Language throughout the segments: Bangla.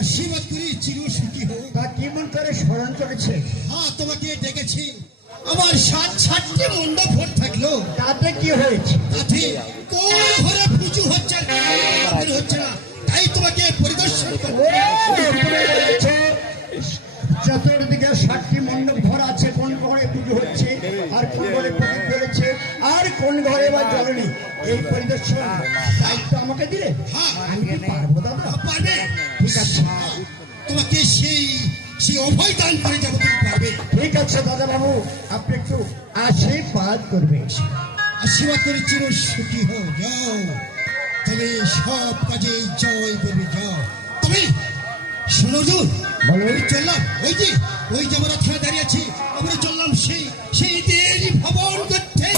আশীর্বাদ করি চির সুখী হোক। তা কেমন করে স্মরণ করেছে? হ্যাঁ, তোমাকে ডেকেছি। আমার সাতটি মণ্ডপ ভোট থাকলো, তাতে কি হয়েছে? তাতে কোন ঘরে পুজো হচ্ছে না, হচ্ছে না, তাই তোমাকে পরিদর্শন করবো। চতুর্দিকে 60টি মণ্ডপ ঘর আছে, কোন ঘরে পুজো হচ্ছে আর কোন ঘরে প্রদীপ জ্বলেছে আর কোন ঘরে বা জ্বলেনি, এই পরিদর্শন দায়িত্ব আমাকে দিলে আমি কি পারবো দাদা? পারবে? ঠিক আছে, তোমাকে সেই সেই অভয় দান করে যাবো, তুমি পারবে। ঠিক আছে দাদা বাবু, আপনি একটু আশীর্বাদ করবেন। আশীর্বাদ করে চির সুখী হও, যাও তবে সব কাজে জয় করবে, যাও। তবে শোনো দূর, চললাম ওই যে আমরা খেয়ে দাঁড়িয়ে আছি, আমরা চললাম সেই দেরি ভবন করতে।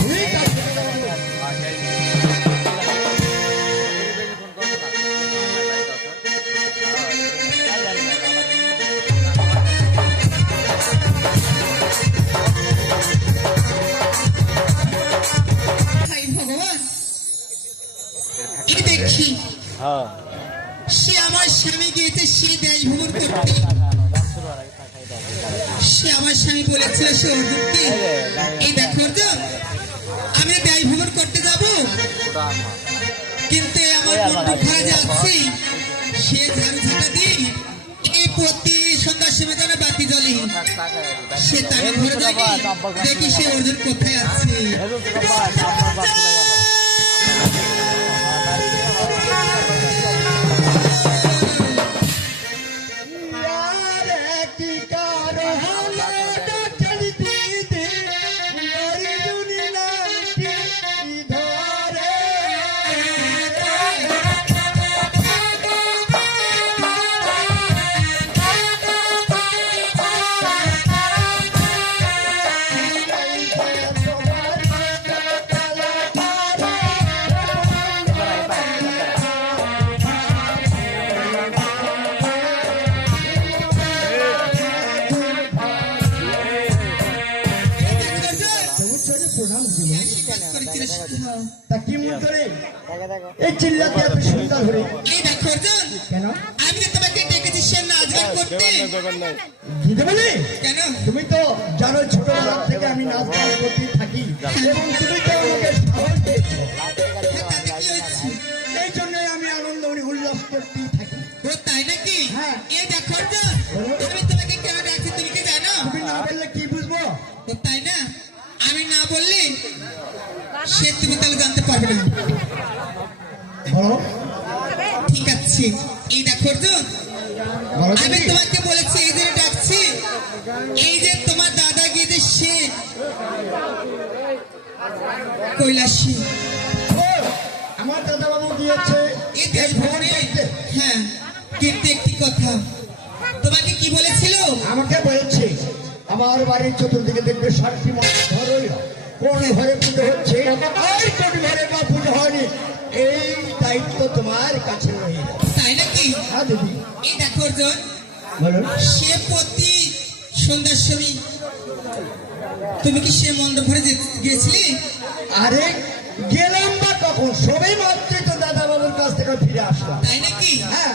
ভগবান, দেখি সে আমার স্বামী গিয়েছে সে দেয় ভ্রমণ করতে। সে আমার স্বামী বলেছিল সে অর্জুনকে, এই দেখো অর্জুন, আমি ব্যয় ভ্রমণ করতে যাব, কিন্তু আমার বন্ধু ঘরে যাচ্ছি, সে ঝাড়ু ঝাঁটা দিয়ে এই প্রতি সন্ধ্যার সময় যেন বাতি জ্বলে, সে তাকে ঘরে যাবে, দেখি সে অর্জুন কোথায় আছে। এই চিল্লাতে এত সুন্দর হলে এই দেখো অর্জুন, কেন? আমি তো তোমাকে ডেকেছি সে নাচ গান করতে। দিতে বলে কেন? তুমি তো জানো ছোটবেলা থেকে আমি নাচ গান করতে থাকি এবং তুমি তো আমাকে সাহস দিয়েছো, তাতে কি হয়েছে? এই জন্যই আমি আনন্দ উল্লাস করতেই থাকি। ও তাই নাকি? হ্যাঁ। এই দেখো অর্জুন, আমি তোমাকে কেন ডাকছি তুমি কি জানো? তুমি না বললে কি বুঝবো? ও তাই না? আমি না বললে সে তুমি তাহলে জানতে পারবে না। বলো। ঠিক আছে, এই দেখো অর্জুন, বলো আমি তুমি। তোমাকে বলেছি এই জন্য ডাকছি, এই যে তোমার দাদা গিয়েছে সে কৈলাসী, ও, আমার দাদা বাবু গিয়েছে এই দেশ ভ্রমণে। হ্যাঁ, কিন্তু একটি কথা, তোমাকে কি বলেছিল? আমাকে বলেছে আমার বাড়ির চতুর্দিকে দেখবে 60টি মণ্ডপ ঘর হইল, কোন ঘরে পুজো হচ্ছে আর কোন ঘরে বা পুজো হয়নি, এই দায়িত্ব তোমার কাছে রইল। তাই নাকি? হ্যাঁ দিদি। এই দেখো অর্জুন, বলুন। সে প্রতি সন্ধ্যার সময় তুমি কি সে মণ্ডপ ঘরে গিয়েছিলে? আরে গেলাম বা কখন, সবে মাত্রই তো দাদা বাবুর কাছ থেকে ফিরে আসলাম। তাই নাকি? হ্যাঁ।